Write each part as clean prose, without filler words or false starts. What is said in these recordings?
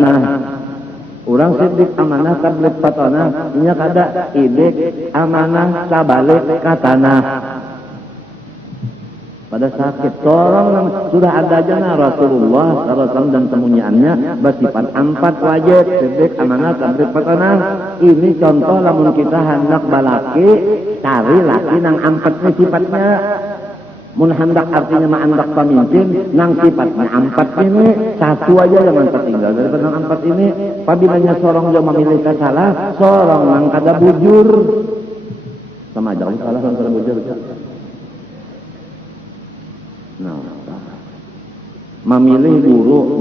syaratna urang sidik amanah tablik patana nya kada idik amanah sabalik katana pada sakit tolong sudah ada aja Rasulullah SAW dan temuannya bersifat 4 wajib sidik amanah tablik patana. Ini contoh lamun kita hendak balaki cari laki nang 4 ini sifatnya mun hendak artinya mah hendak pemimpin nang sifatnya 4 ini satu aja jangan tertinggal daripada nang 4 ini pabilanya sorong yang memilih salah sorong nang kada bujur sama aja salah sama kada bujur. Nah, memilih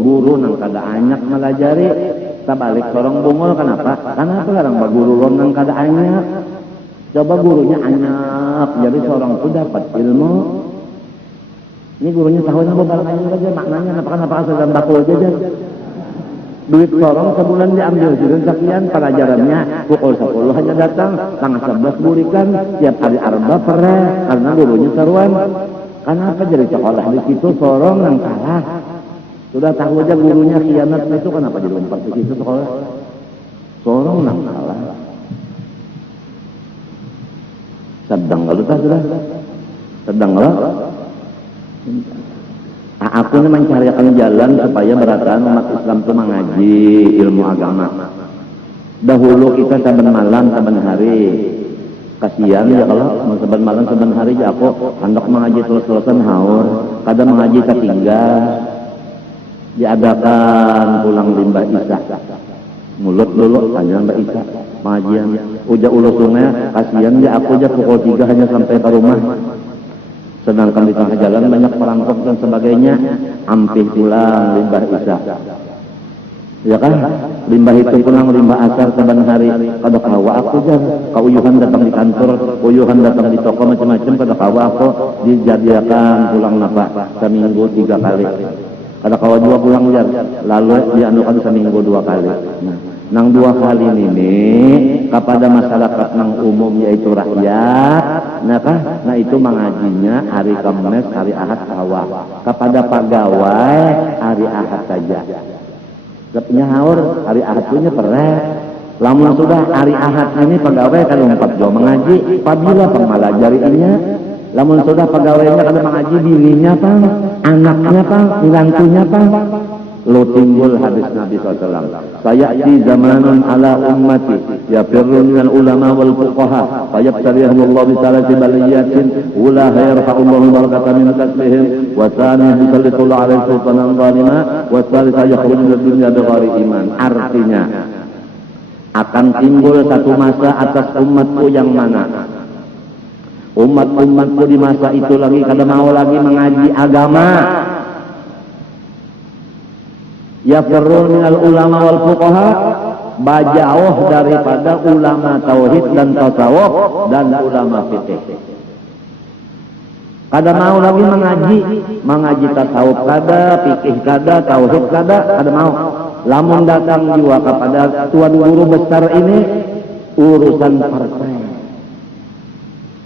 guru nang kada anyak melajari tabalik sorong bungol kenapa larang guru lom nang kada anyak coba gurunya anyak jadi sorong itu dapat ilmu. Ini gurunya tahu apa balanya aja maknanya apa asal bakul aja duit sorong sebulan diambil sudah sekian pelajarannya pukul 10 hanya datang tanggal 11 burikan tiap hari arba pere karena gurunya seruan. Kenapa jadi sekolah di situ sorong yang kalah? Sudah tahu aja gurunya khianat itu kenapa jadi lompat di situ sekolah? Sorong yang kalah. Sedang kalau tak sudah? Sedang kalau? Aku ini mencarikan jalan supaya beratan umat Islam itu mengaji ilmu agama. Dahulu kita saben malam saben hari. Kasihan ya kalau saben malam saben hari ya aku hendak mengaji terus-terusan haur, kadang mengaji ketinggal. Diadakan pulang limbah Isa. Mulut dulu tanya Mbak Isa, pengajian. Uja ulu sungai, kasihan ya aku aja pukul 3 hanya sampai ke rumah. Sedangkan di tengah jalan banyak perangkap dan sebagainya, ampih pulang limbah Isa. Ya kan? Limbah itu pulang limbah asar saban hari. Kada kawa aku jar, kauyuhan datang di kantor, kauyuhan datang di toko macam-macam kada kawa aku dijadiakan pulang napa seminggu 3 kali. Kada kawa 2 pulang jar, lalu dianukan seminggu 2 kali. Nah, nang 2 kali ini kepada masyarakat nang umum yaitu rakyat, nah itu mengajinya hari Kamis, hari Ahad kawa. Kepada pegawai hari Ahad saja. Sepnya haur hari Ahad punya pernah. Lamun sudah hari Ahad ini pegawai kan 4 jam mengaji, apabila pemalajarinya. Lamun sudah pegawainya kada mengaji bininya pang, anaknya pang, menantunya pang. Lo timbul hadis Nabi SAW. Sayati zamanun ala ummati yafirru minal ulama wal fuqaha fayabtariyahullah bisalati baliyatin ula yarfa'ullahu barakatan min kasbihim wa thaniyah yusallitullah alaihi sultanan zalima wa thalithah yakhruju minad dunya bighairi iman. Artinya akan timbul satu masa atas umatku yang mana umat-umatku di masa itu lagi kada mau lagi mengaji agama. Ya perlu minal ulama wal fuqaha, bajauh daripada ulama tauhid dan tasawuf dan ulama fikih. Kada mau lagi mengaji tasawuf kada, fikih kada, tauhid kada mau. Lamun datang jiwa kepada tuan guru besar ini urusan partai.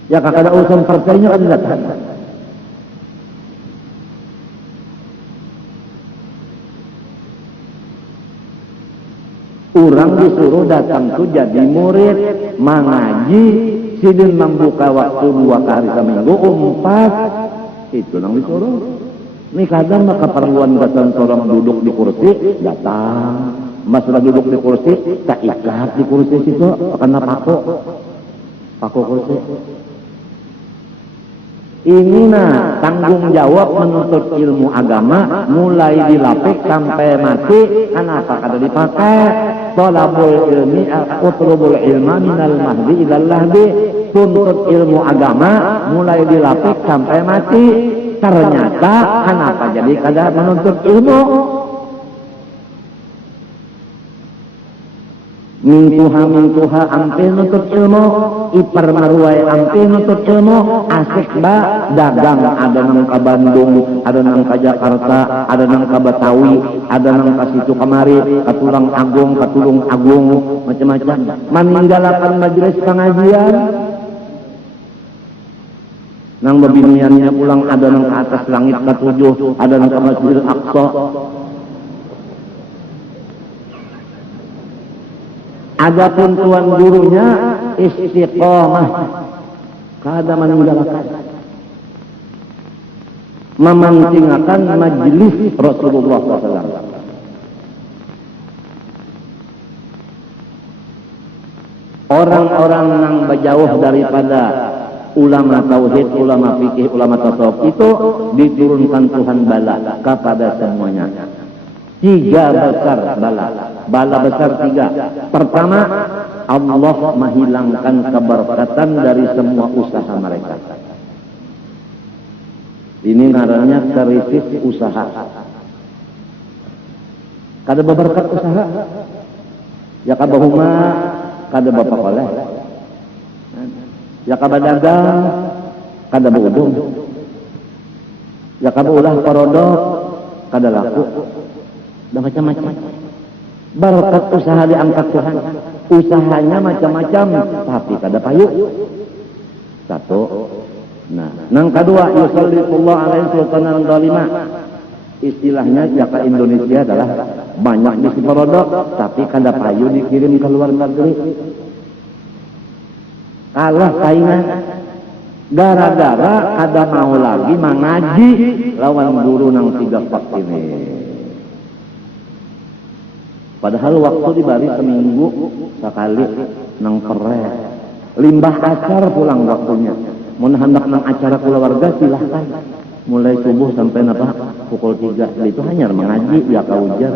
Ya kada urusan partainya kada datang. Orang disuruh datang tu jadi murid, mengaji, sidin membuka waktu 2 kali seminggu, 4. Itu yang disuruh. Ini kadang maka keperluan datang seorang duduk di kursi, datang. Mas sudah duduk di kursi, tak ikat di kursi situ, karena paku kursi. Ini tanggung jawab menuntut ilmu agama mulai dilapik sampai mati. Kenapa kada dipakai? Thalabul ilmi utlubul ilma minal mahdi ilal lahdi. Tuntut ilmu agama mulai dilapik sampai mati. Ternyata kenapa jadi kada menuntut ilmu? Mintuha ampil nutut ilmu, ipar maruai ampil nutut ilmu, asik ba dagang ada nang ka Bandung, ada nang ka Jakarta, ada nang ka Betawi, ada nang ka situ kemari, katulung agung, macam-macam. Meninggalkan majelis pengajian, nang babiniannya pulang ada nang ke atas langit ke-7, ada nang ke Masjidil Aqsa. Adapun tuan gurunya istiqomah, kada meninggalkan, mementingkan majelis Rasulullah SAW. Orang-orang yang berjauh daripada ulama tauhid, ulama fikih, ulama tasawuf itu diturunkan Tuhan bala kepada semuanya. 3 besar bala. Bala besar 3. Pertama, Allah menghilangkan keberkatan dari semua usaha mereka. Ini ngarannya krisis usaha. Kada berberkat usaha. Ya kabahuma kada bapak oleh. Ya kaba dagang kada beudung. Ya kaba ulah parodok kada laku. Dan macam-macam. Berkat usaha diangkat Tuhan. Usahanya macam-macam tapi kada payu. 1. Nah, yang kedua, yusallitullah alaihi sultanan zalima. Istilahnya ya ke Indonesia adalah banyak bisi parodok tapi kada payu dikirim ke luar negeri. Kalah saingan gara-gara kada mau lagi mengaji lawan guru nang 3 pak ini. Padahal waktu dibari seminggu sekali nang pere. Limbah acar pulang waktunya. Mun hendak nang acara keluarga silahkan. Mulai subuh sampai pukul 3. Itu hanya mengaji ya kaujar.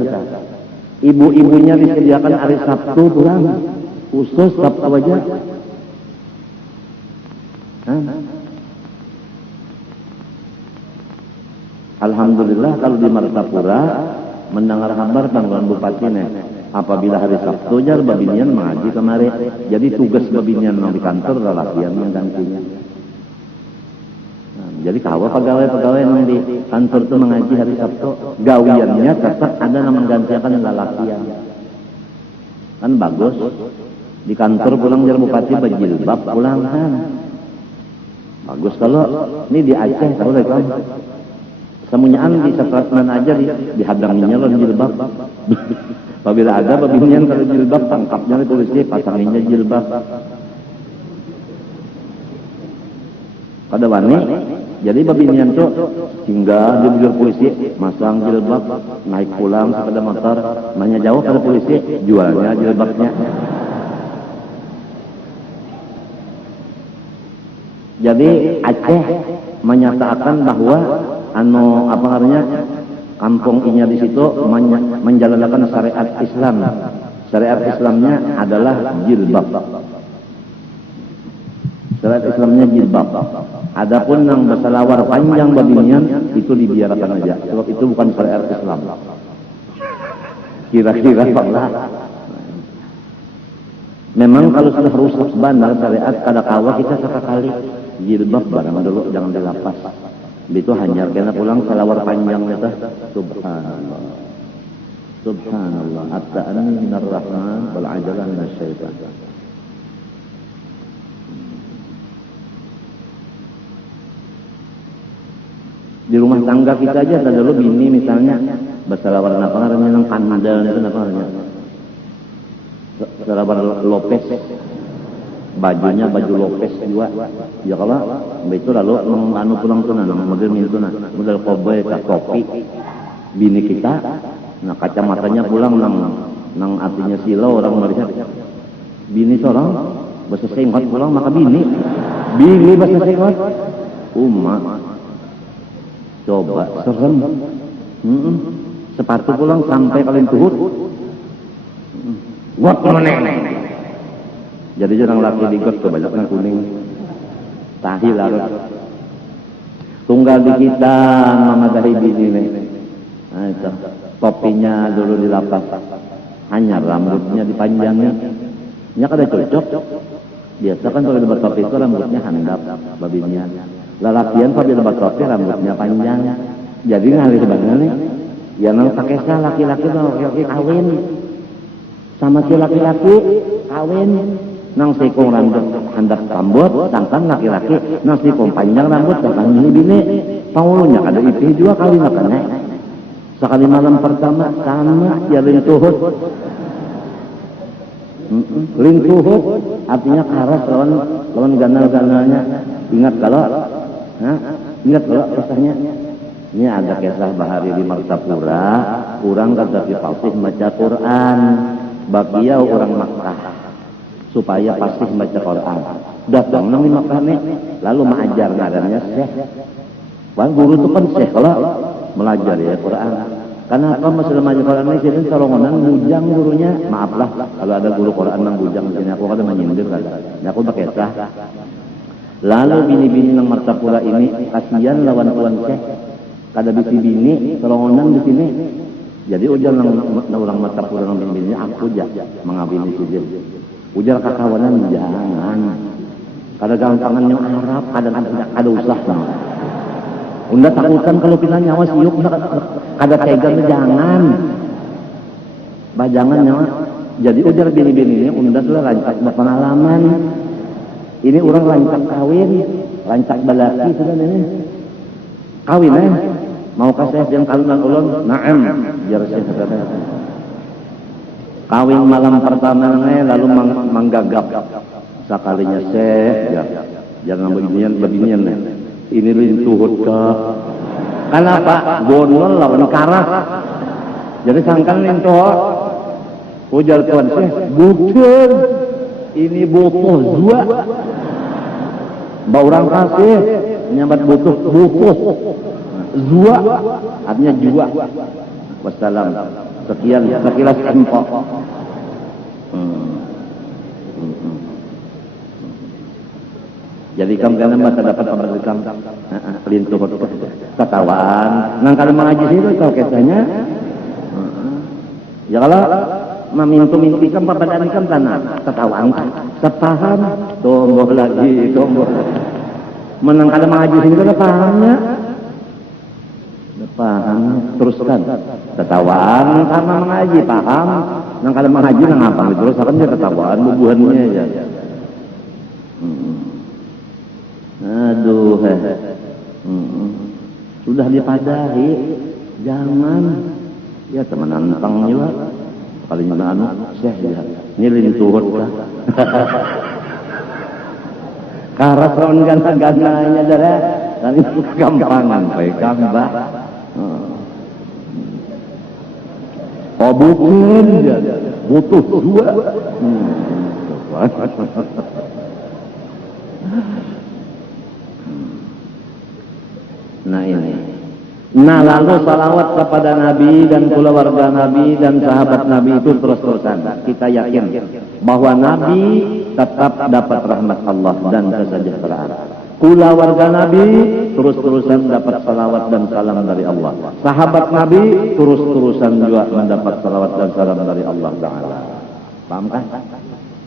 Ibu-ibunya disediakan hari Sabtu pulang. Khusus Sabtu aja. Alhamdulillah kalau di Martapura mendengar kabar tanggalan bupati nih, apabila hari Sabtu jar babinian mengaji kemari. Jadi tugas babinian yang di kantor lelakian menggantinya. Nah, jadi kawa pegawai-pegawai yang di kantor itu mengaji hari Sabtu, gawiannya tetap ada yang menggantikan lelakian. Kan bagus. Di kantor pulang jar bupati berjilbab pulang kan. Bagus kalau ini di Aceh tahu lagi kan. Semuanyaan di Sapratman aja dihadangnya loh jilbab. Apabila ada babinian kalau jilbab tangkapnya di polisi pasanginnya jilbab. Kada wani. Jadi babinian tuh hingga di bujur polisi masang jilbab naik pulang sepeda motor nanya jauh ke polisi jualnya jilbabnya. Jadi Aceh menyatakan bahwa kampung inya di situ menjalankan syariat Islam. Syariat Islamnya adalah jilbab. Syariat Islamnya jilbab. Adapun yang berselawar panjang babinian itu dibiarkan aja. Sebab itu bukan syariat Islam. Kira-kira lah. Memang kalau sudah rusak benar syariat kada kawa kita sekali jilbab barang dulu jangan dilapas. Itu hanya kena pulang salawar panjang itu. Subhanallah. Subhanallah. At-ta'anni minar rahman wal ajalan minasyaitan. Di rumah tangga kita aja ada dulu bini misalnya bersalawar apa namanya yang kandal itu apa namanya? Salawar Lopez. Bajunya baju Lopez juga. Ya kalau itu lalu pulang tuh model itu model cowboy topi bini kita. Nah kacamatanya pulang nang artinya silau orang melihat bini seorang bahasa senggot pulang maka bini bahasa senggot coba serem. Sepatu pulang sampai kalian tuhut got meneng. Jadi jarang laki di got tuh banyak yang kuning tahi larut tunggal di kita mama dari bini nih. Nah itu topinya dulu dilapas hanya rambutnya dipanjangnya nya kada cocok. Biasa kan kalau lebat topi itu rambutnya handap babinya. Lalakian kalau lebat topi rambutnya panjang. Jadi ngalih banget nih ya nang pakai laki-laki kawin sama si laki-laki kawin nang sikong rambut handap rambut tangkan laki-laki nang sikong panjang rambut tangkan bini pangulunya kada itu juga kawin makanya sekali malam pertama sama jalin tuhut Lintuhut artinya karas lawan ganal-ganalnya. Ingat kalau kisahnya. Ini ada kisah Bahari di Martapura, orang kata fasih baca Quran, bagiau orang Makkah supaya fasih baca Quran. Datang nang di Makkah nih, lalu mengajar ngarannya Syekh. Bang guru itu kan Syekh kalau belajar ya Quran. Karena apa masalah baca Quran ini sini colongonan bujang gurunya. Maaflah kalau ada guru Quran nang bujang sini aku kada menyindir kada. Ini aku pakai sah. Lalu bini-bini nang Martapura ini kasihan lawan tuan Syekh. Kada bisi bini colongonan di sini. Jadi ujar nang orang Martapura nang bini aku aja mengabini sijil. Ujar kakawanan jangan. Kada gampangan yang Arab, kada usah sama. Unda takutan kalau kita nyawa siuk, kada tega jangan. Bajangan nyawa. Jadi ujar bini-bini ini unda sudah rancak berpengalaman. Ini orang rancak kawin, rancak balaki sudah ini. Kawin mau kasih yang kalunan ulun, naam. Jar Syekh kata. Kawin malam pertama lalu menggagap. Sakalinya Syekh, jangan beginian. Ini lintuhut ke. Kenapa? Gondol lawan karas. Jadi sangkan lintuhut. Ujar tuan Syekh, bukan. Ini butuh zua. Baurang kasih nyambat butuh. Zua artinya jua. Wassalam. Sekian sekilas info. Jadi kamu kan masa dapat pemberikan lintuh ketawaan. Nang kalau mengaji itu tahu kisahnya. Ya kalau memintu ikam papadan ikam tanah ketawaan kan. Sepaham tomboh lagi menang kalau mengaji itu ada pahamnya. Paham teruskan ketawaan karena mengaji paham. Nang kalau mengaji nang apa terus akan dia ketawaan bubuhannya aja. Aduh, sudah dipadahi, jangan, ya teman nantang juga, paling mana Syekh ya, nyilin turut lah, karas rawan gana-gananya darah, dan itu gampangan, baik gambah, oh bukan, butuh dua. Nah ini. Nah lalu salawat kepada Nabi dan keluarga Nabi dan sahabat Nabi itu terus-terusan. Kita yakin bahwa Nabi tetap dapat rahmat Allah dan kesejahteraan. Keluarga Nabi terus-terusan dapat salawat dan salam dari Allah. Sahabat Nabi terus-terusan juga mendapat salawat dan salam dari Allah Ta'ala. Paham kan?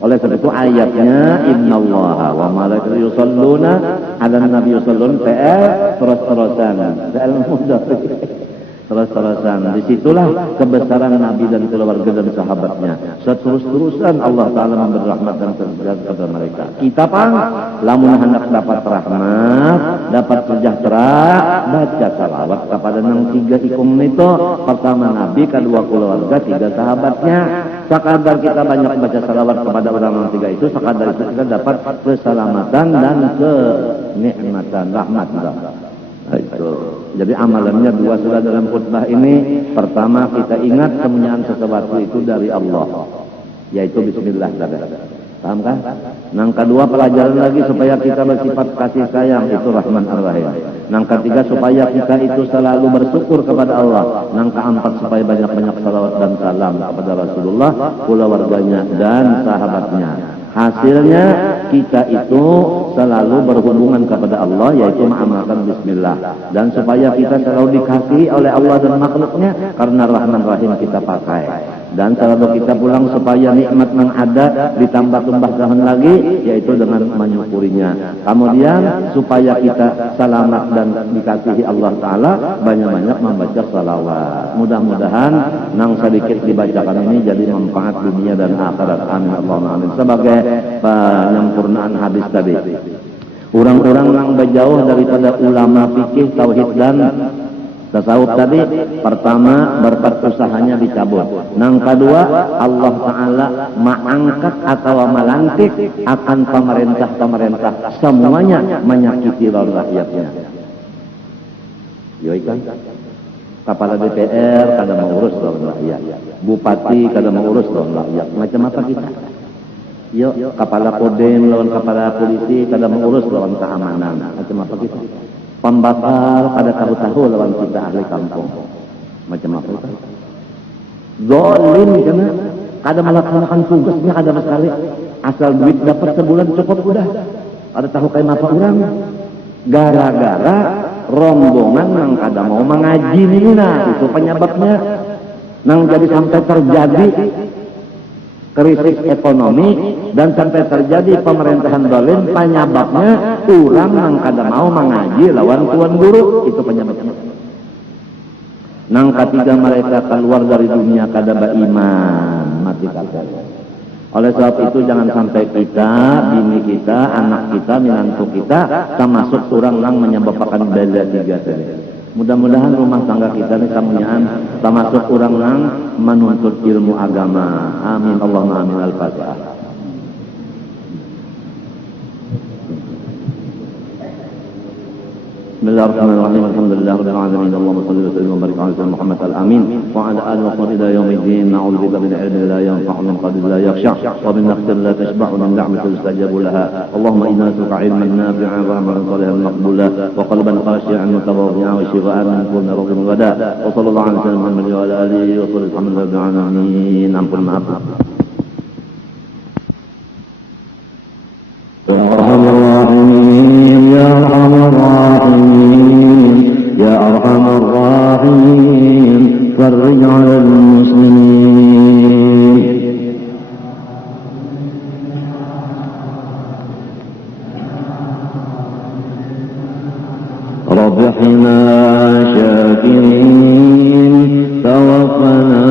Oleh sebab itu ayatnya innallaha wa malaikatahu yusholluna 'alan nabi yushollun terus-terusan. Terus-terusan. Disitulah kebesaran Nabi dan keluarga dan sahabatnya. Seterus-terusan Allah Ta'ala memberi rahmat dan sejahtera kepada mereka. Kita pang lamun hendak dapat rahmat, dapat sejahtera, baca salawat kepada nang tiga ikum itu. Pertama Nabi, kedua keluarga, tiga sahabatnya. Sekadar kita banyak baca salawat kepada orang tiga itu, sekadar itu kita dapat keselamatan dan kenikmatan rahmat. Itu. Jadi amalannya dua sudah dalam khutbah ini. Pertama kita ingat kemuliaan sesuatu itu dari Allah, yaitu Bismillah. Paham kan? Nang kedua pelajaran lagi supaya kita bersifat kasih sayang, itu Rahman Ar-Rahim. Nang ketiga supaya kita itu selalu bersyukur kepada Allah. Nang keempat supaya banyak-banyak salawat dan salam kepada Rasulullah, keluarganya dan sahabatnya. Hasilnya kita itu selalu berhubungan kepada Allah, yaitu mengamalkan Bismillah. Dan supaya kita selalu dikasihi oleh Allah dan makhluknya karena Rahman Rahim kita pakai. Dan selalu kita pulang supaya nikmat yang ada ditambah tambah lagi, yaitu dengan menyukurinya. Kemudian supaya kita selamat dan dikasihi Allah Ta'ala, banyak-banyak membaca salawat. Mudah-mudahan nang sedikit dibacakan ini jadi manfaat dunia dan akhirat. Amin Allahumma amin. Sebagai penyempurnaan hadis tadi, orang-orang yang berjauh daripada ulama fikih, tauhid dan Tasawuf tadi pertama berkat usahanya dicabut. Nang kedua Allah Ta'ala mengangkat atau melantik akan pemerintah-pemerintah semuanya menyakiti rakyatnya. Yoi kan? Kepala DPR kada mengurus lawan rakyat, bupati kada mengurus lawan rakyat. Macam apa kita? Yo, kepala Kodem lawan kepala polisi kada mengurus lawan keamanan. Macam apa kita? Pembakar kada tahu-tahu lawan kita ahli kampung. Macam apa kita? Zalim karena kada melaksanakan tugasnya kada sekali. Asal duit dapat sebulan cukup udah. Kada tahu kayak apa orang. Gara-gara rombongan yang kada mau mengaji nih, nah itu penyebabnya. Nang jadi sampai terjadi krisis ekonomi dan sampai terjadi pemerintahan zalim, penyebabnya orang yang kada mau mengaji lawan tuan guru, itu penyebabnya. Nang ketiga mereka keluar dari dunia kada beriman, mati kafir. Oleh sebab itu jangan sampai kita, bini kita, anak kita, menantu kita termasuk orang yang menyebabkan bela tiga tadi. Mudah-mudahan rumah tangga kita ini samunyaan termasuk orang yang menuntut ilmu agama. Amin Allahumma amin. Al-Fatihah. Bismillahirrahmanirrahim. Alhamdulillahirabbil alamin. Allahumma shalli wa sallim wa barik ala sayyidina Muhammad al-amin wa ala alihi wa sahbihi ila yaumiddin. Na'udzubika min ilmin la yanfa'u min qalbin la yakhsha wa min nafsin la tashba'u min da'matin yustajabu laha. Allahumma inna nas'aluka 'ilman nafi'an wa 'amalan salihan maqbulan wa qalban khashi'an mutawaddi'an wa shifaa'an min kulli rawdin wa da'. Wa sallallahu ala sayyidina Muhammad wa ala alihi wa sahbihi alhamdulillahi alamin. Ampun maaf. يا أرحم الراحمين فرج على المسلمين رب احنا شاكرين توفنا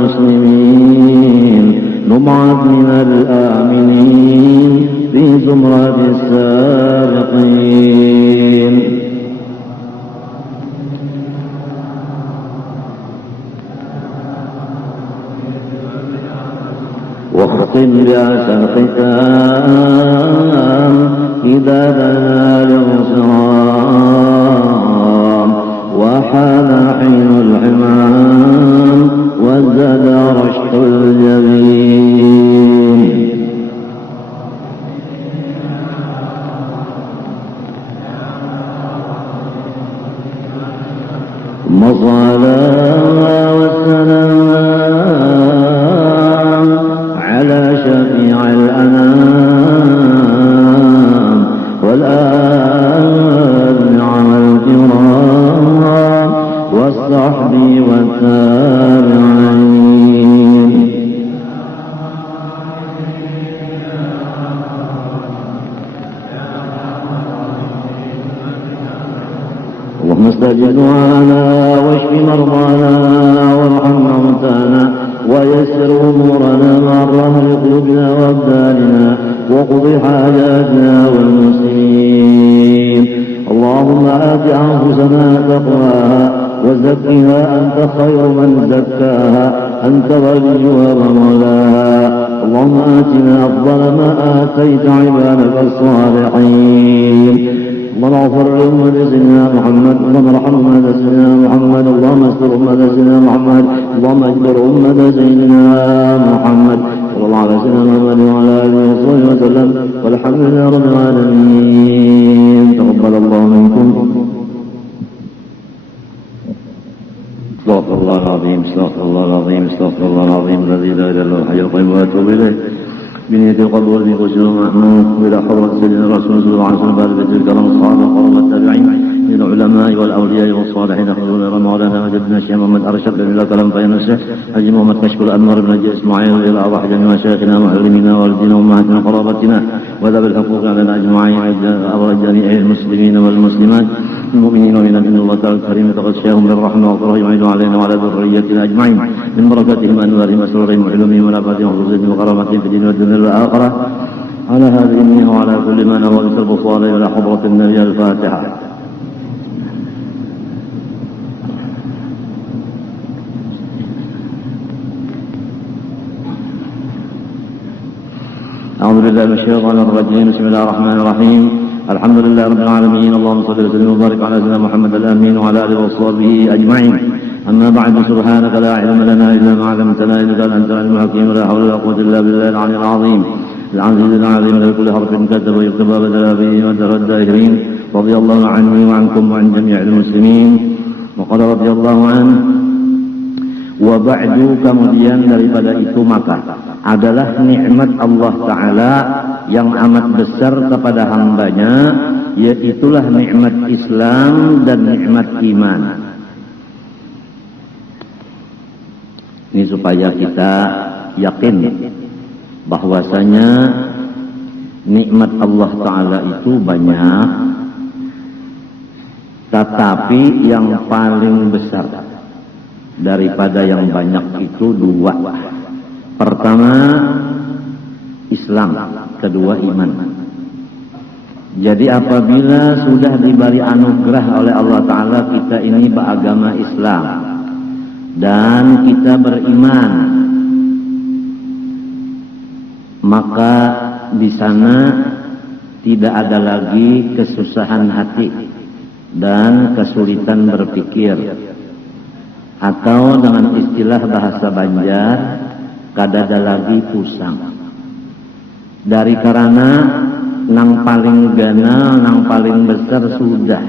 مسلمين نبعث من الآمنين في زمرة السابقين واختم بأحسن الختام إذا تنال الصرام وحان حين الحمام وزاد رشح الجبين ثم الصلاة والسلام على شفيع الأنام والآل نعم الكرام والصحب والتابعين اللهم استجب دعانا واشف مرضانا وارحم موتانا ويسر أمورنا مع الرحم قلوبنا وأبداننا وقض حاجاتنا والمسلمين. اللهم آت أنفسنا تقواها وزكها أنت خير من زكاها أنت وليها ومولاها. اللهم آتنا أفضل ما آتيت عبادك الصالحين. اللهم اغفر لأمة سيدنا محمد، اللهم ارحم أمة سيدنا محمد، اللهم استر أمة سيدنا محمد، اللهم اجبر أمة سيدنا محمد صلى الله عليه وسلم وعلى آله وصحبه وسلم والحمد لله رب العالمين. تقبل الله منكم. استغفر الله العظيم، استغفر الله العظيم، استغفر الله العظيم الذي لا إله إلا هو الحي القيوم وأتوب إليه. بنية القلب والنفوس والمأمون إلى حضرة سيدنا الرسول صلى الله عليه وسلم بارك الكرام الصحابة وقرب التابعين من العلماء والأولياء والصالحين خذوا غير مولانا وجدنا الشيخ محمد أرشد إلى كلام فين الشيخ حجي محمد كشف الأنوار بن حجي إسماعيل إلى أرواح جميع مشايخنا ومعلمينا والدينا وأمهاتنا وقرابتنا وذوي الحقوق علينا أجمعين أبرز جميع المسلمين والمسلمات المؤمنين ومن إن الله تعالى الكريم تغشاهم بالرحمة والرحمة يعيد علينا وعلى ذريتنا أجمعين من بركاتهم وأنوارهم وسرورهم وعلومهم ونفاتهم وخصوصهم وكرامتهم في الدين والدنيا والآخرة. على هذه النية وعلى كل ما نرى بسرب الصالح إلى حضرة النبي. الفاتحة. أعوذ بالله من الشيطان الرجيم. بسم الله الرحمن الرحيم. الحمد لله رب العالمين. اللهم صل وسلم وبارك على سيدنا محمد الأمين وعلى آله وصحبه أجمعين. أما بعد، سبحانك لا علم لنا إلا ما علمتنا إنك أنت العليم الحكيم. ولا حول ولا قوة إلا بالله العلي العظيم العزيز العظيم. لكل حرف كتب ويكتب بدل به وانتهى الداهرين. رضي الله عني وعنكم وعن جميع المسلمين. وقال رضي الله عنه. Wa ba'du, kemudian daripada itu maka adalah nikmat Allah Ta'ala yang amat besar kepada hambanya, yaitulah nikmat Islam dan nikmat iman. Ini supaya kita yakin bahwasanya nikmat Allah Ta'ala itu banyak, tetapi yang paling besar daripada yang banyak itu dua. Pertama Islam, kedua iman. Jadi apabila sudah diberi anugerah oleh Allah Ta'ala kita ini beragama Islam dan kita beriman, maka di sana tidak ada lagi kesusahan hati dan kesulitan berpikir. Atau dengan istilah bahasa Banjar, kadada lagi pusang. Dari karena nang paling ganal, nang paling besar sudah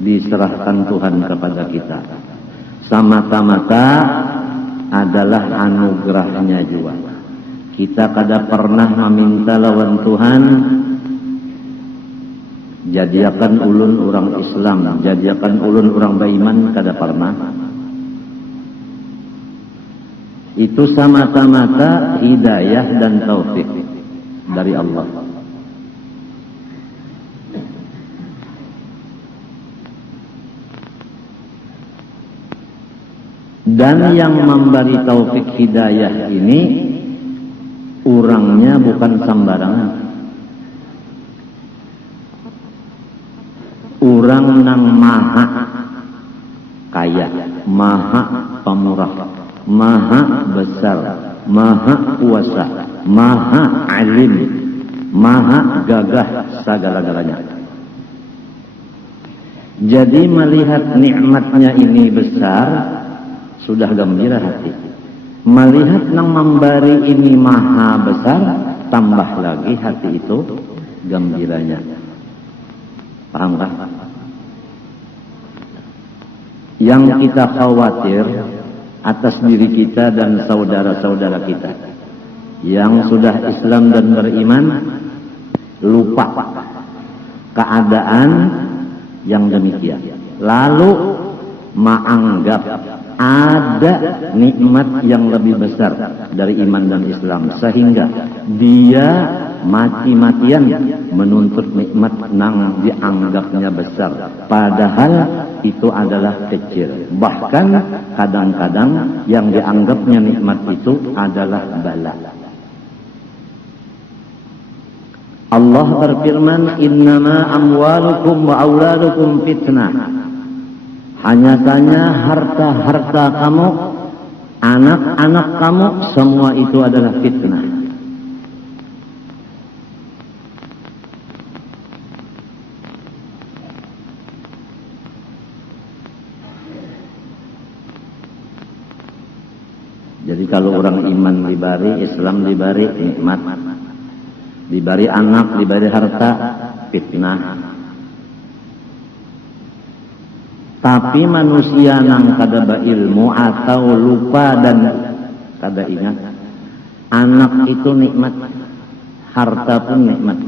diserahkan Tuhan kepada kita. Semata-mata adalah anugerahnya juga. Kita kada pernah meminta lawan Tuhan, jadiakan ulun orang Islam, jadiakan ulun orang beriman, kada pernah. Itu semata-mata hidayah dan taufik dari Allah. Dan yang memberi taufik hidayah ini orangnya bukan sembarangan. Orang nang maha kaya, maha pemurah, maha besar, maha kuasa, maha alim, maha gagah segala-galanya. Jadi melihat nikmatnya ini besar, sudah gembira hati. Melihat nang memberi ini maha besar, tambah lagi hati itu gembiranya. Paham kan? Yang kita khawatir atas diri kita dan saudara-saudara kita yang sudah Islam dan beriman, lupa keadaan yang demikian, lalu menganggap ada nikmat yang lebih besar dari iman dan Islam, sehingga dia mati-matian menuntut nikmat nang dianggapnya besar, padahal itu adalah kecil. Bahkan kadang-kadang yang dianggapnya nikmat itu adalah bala. Allah berfirman, innama amwalukum wa auladukum fitnah. Hanya saja harta-harta kamu, anak-anak kamu, semua itu adalah fitnah. Jadi kalau orang iman diberi, Islam diberi nikmat, diberi anak, diberi harta, fitnah. Tapi manusia nang kada berilmu atau lupa dan kada ingat, anak itu nikmat, harta pun nikmat.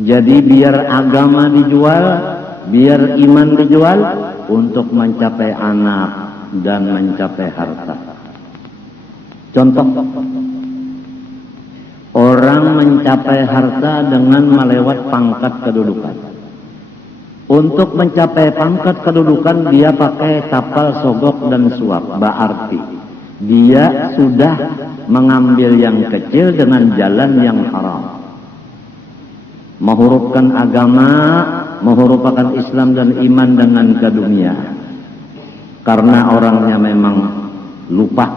Jadi biar agama dijual, biar iman dijual untuk mencapai anak dan mencapai harta. Contoh, orang mencapai harta dengan melewat pangkat kedudukan. Untuk mencapai pangkat kedudukan dia pakai kapal sogok dan suap. Berarti dia sudah mengambil yang kecil dengan jalan yang haram. Menghurufkan agama, menghurufkan Islam dan iman dengan ke dunia. Karena orangnya memang lupa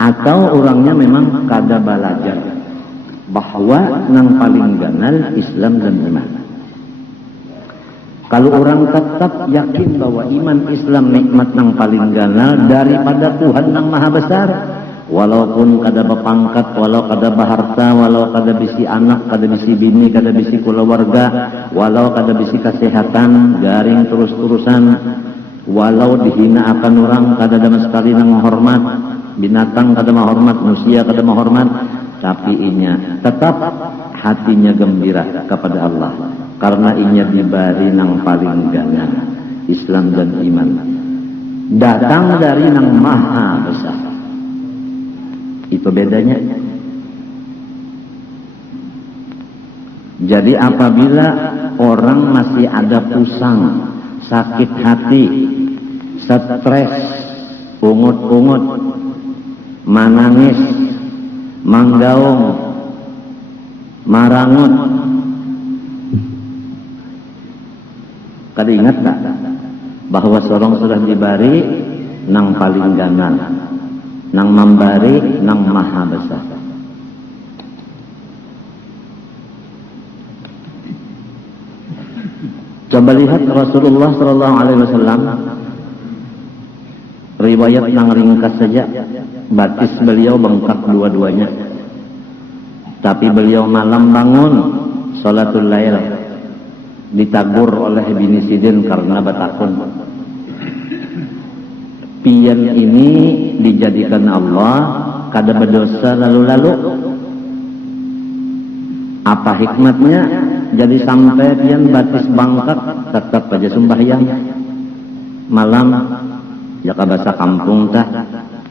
atau orangnya memang kada balajar bahwa nang paling ganal Islam dan iman. Kalau orang tetap yakin bahwa iman Islam nikmat nang paling ganal daripada Tuhan nang maha besar, walaupun kada bapangkat, walau kada baharta, walau kada bisi anak, kada bisi bini, kada bisi keluarga, walau kada bisi kesehatan, garing terus-terusan, walau dihina akan orang, kada ada sekali nang menghormat, binatang kada menghormat, manusia kada menghormat, tapi inya tetap hatinya gembira kepada Allah karena inya dibari nang paling ganal Islam dan iman, datang dari nang maha besar. Itu bedanya. Jadi apabila orang masih ada pusang, sakit hati, stres, ungut-ungut, manangis, manggaung, marangut, kada ingat tak bahwa seorang sudah dibari nang paling ganal, nang membari nang maha besar. Coba lihat Rasulullah Sallallahu Alaihi Wasallam, riwayat nang ringkas saja, batis beliau bengkak dua-duanya, tapi beliau malam bangun salatul lail, ditagur oleh bini Sidin karena batakun. Pian ini dijadikan Allah kada berdosa lalu-lalu. Apa hikmatnya? Jadi sampai pian batis bangkak tetap aja sembahyang malam. Ya kabasa kampung tah,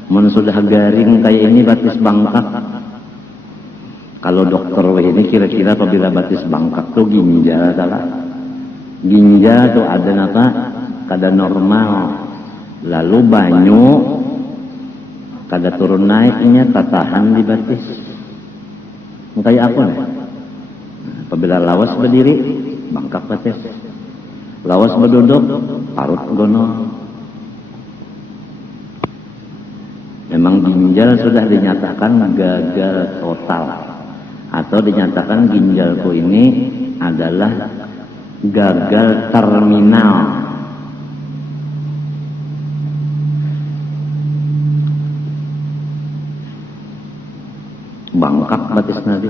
mun sudah garing kayak ini batis bangkak. Kalau dokter ini kira-kira apabila batis bangkak tuh ginjal adalah ginjal tuh ada apa? Kada normal. Lalu banyu kada turun naiknya tatahan di batis. Kayak apa nih? Apabila lawas berdiri bangkak batis, lawas berduduk parut gono. Memang ginjal sudah dinyatakan gagal total, atau dinyatakan ginjalku ini adalah gagal terminal. Bangkak batis nadi.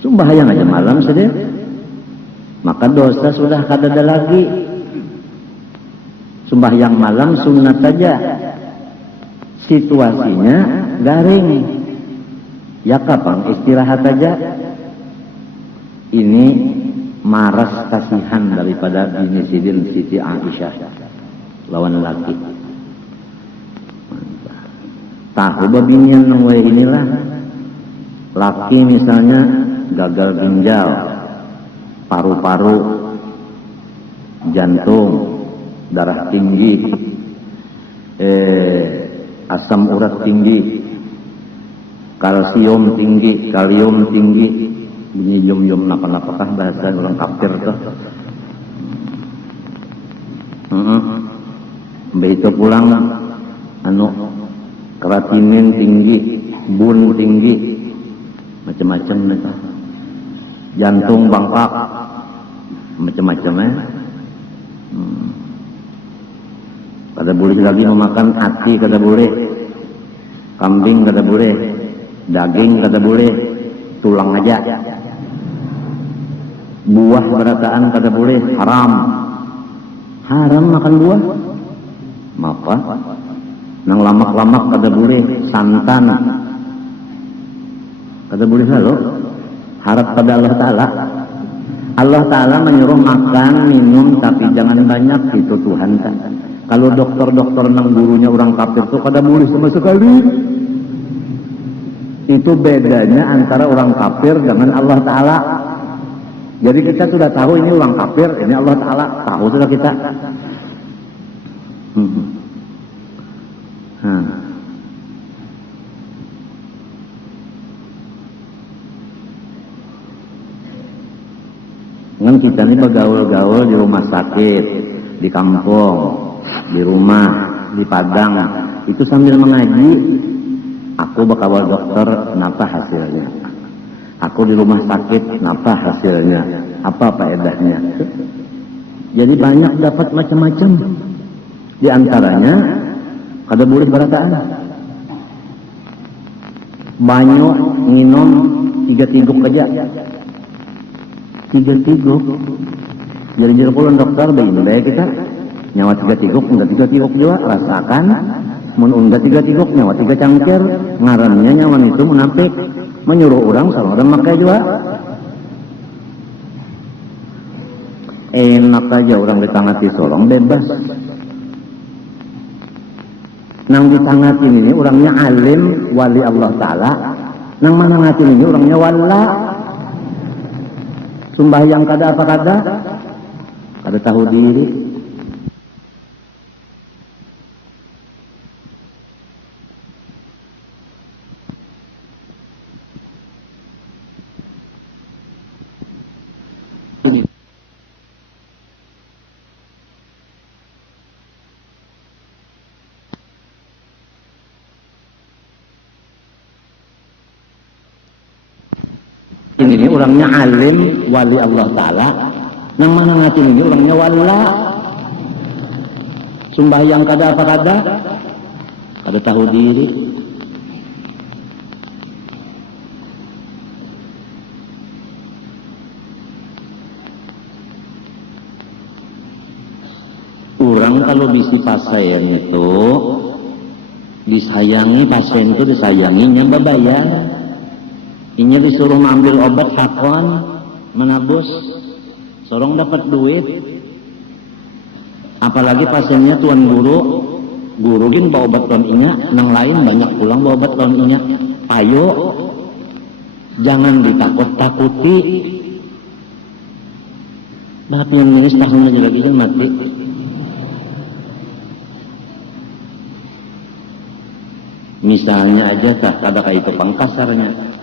Sembahyang aja malam saja, maka dosa sudah kada ada lagi. Sembahyang malam sunat saja. Situasinya garing, ya kapan istirahat aja. Ini maras kasihan daripada bini Sidin Siti Aisyah lawan laki. Tahu babinian nang wae inilah, laki misalnya gagal ginjal, paru-paru, jantung, darah tinggi, asam urat tinggi, kalsium tinggi, kalium tinggi, bunyi yum-yum napa-napakah bahasa orang kafir tuh. Begitu pulang keratinin tinggi, bun tinggi, macam-macam mereka. Jantung bangkak, macam-macam Kada boleh lagi memakan hati, kada boleh. Kambing kada boleh. Daging kada boleh. Tulang aja. Buah berataan kada boleh. Haram. Haram makan buah. Maka nang lamak-lamak kada boleh. Santan kada boleh lalu. Harap pada Allah Ta'ala. Allah Ta'ala menyuruh makan, minum, tapi jangan banyak. Itu Tuhan kan. Kalau dokter-dokter nang gurunya orang kafir itu kada boleh sama sekali. Itu bedanya antara orang kafir dengan Allah Ta'ala. Jadi kita sudah tahu ini orang kafir, ini Allah Ta'ala. Tahu sudah kita. Kan kita ini bergaul-gaul di rumah sakit, di kampung, di rumah, di padang, itu sambil mengaji, Aku bakal dokter, kenapa hasilnya? Aku di rumah sakit, kenapa hasilnya? Apa faedahnya? Jadi banyak dapat macam-macam. Di antaranya, kada boleh barataan. Banyak minum 3 tiguk aja. 3 tiguk. Jadi pulang dokter, bayi kita. Nyawa 3 tiguk, enggak 3 tiguk juga. Rasakan. Menunda 3 tiguk, nyawa 3 cangkir. Ngarannya nyawa itu munafik. Menyuruh orang, salah orang makai juga. Enak aja orang ditangati solong, bebas. Nang ditangatin ini orangnya alim, wali Allah Ta'ala. Nang mana ngatin ini orangnya wala. Sembahyang kada apa kada? Kada tahu diri. Ini orangnya alim, wali Allah Ta'ala. Nang mana ngatin ini orangnya wala. Sembahyang kada apa kada? Kada tahu diri. Orang kalau bisi pasien itu disayangi, pasien itu disayanginya babayar. Ini disuruh mengambil obat hakon, menabus, sorong dapat duit. Apalagi pasiennya tuan guru gin bawa obat tuan inya, nang lain banyak pulang bawa obat tuan inya. Ayo, jangan ditakut-takuti. Tapi yang ini tahunnya juga lagi kan mati. Misalnya aja tak ada kayak itu pangkasarnya.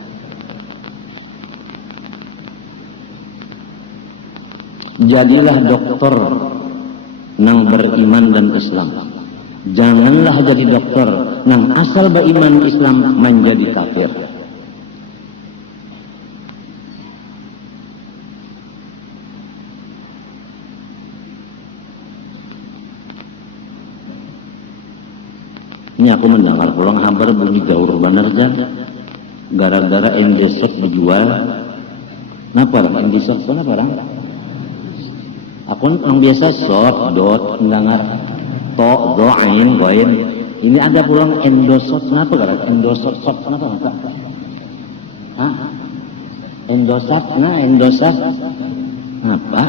Jadilah dokter nang beriman dan Islam. Janganlah jadi dokter nang asal beriman Islam menjadi kafir. Ini aku mendengar pulang kabar bunyi gaur bener jan. Gara-gara endesok dijual. Kenapa orang endesok? Kenapa orang? Aku yang biasa sot, dot, enggak to, do, ain, goin. Ini ada pulang endosot, kenapa gara? Endosot, sot, kenapa? Hah? Endosat, nah endosat. Kenapa?